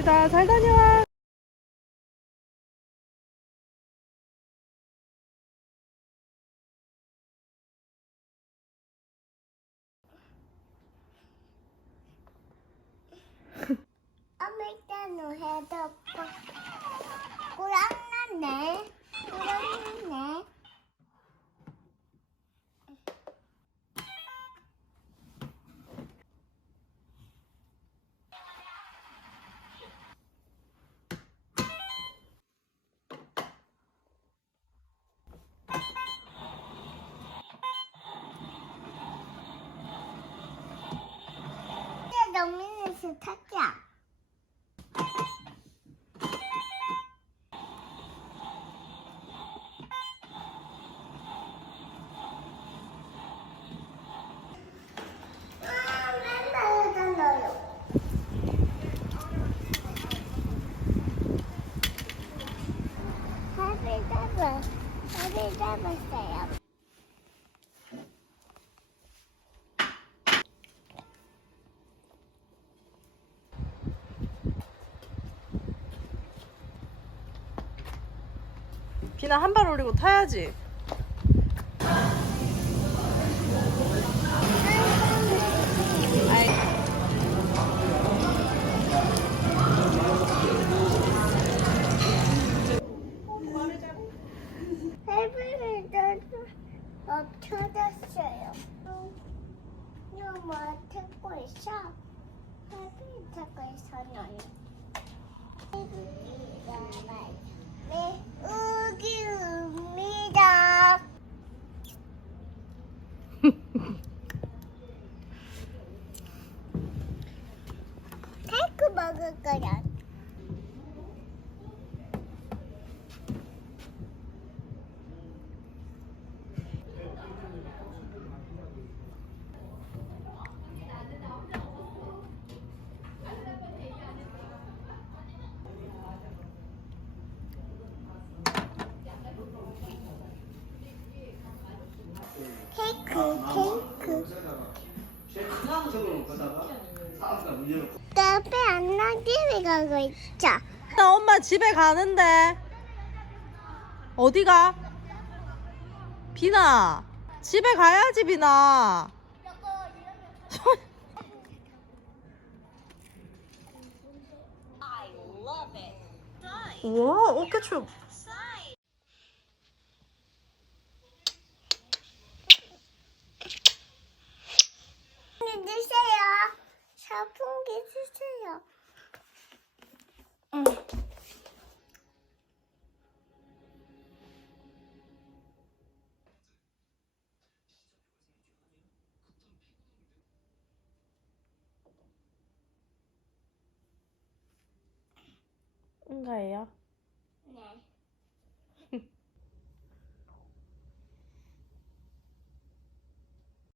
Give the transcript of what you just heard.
알겠습니다. 잘 다녀와. 아메리카노 해도 고장났네. 고장났네. 너미는 스타트야. 밥을 잡았어요. 비나 한 발 올리고 타야지. 해비를 엎쳐졌어요. 뭐 듣고 있어? 해비 듣고 있었나요? 네, 우기입니다. 케이크 먹을 거야. 케이크. 카페 안 나집에 가고 있죠. 나 엄마 집에 가는데. 어디 가? 비나. 집에 가야지, 비나. 와, 어깨춤. 주세요. 선풍기 주세요. 응가예요?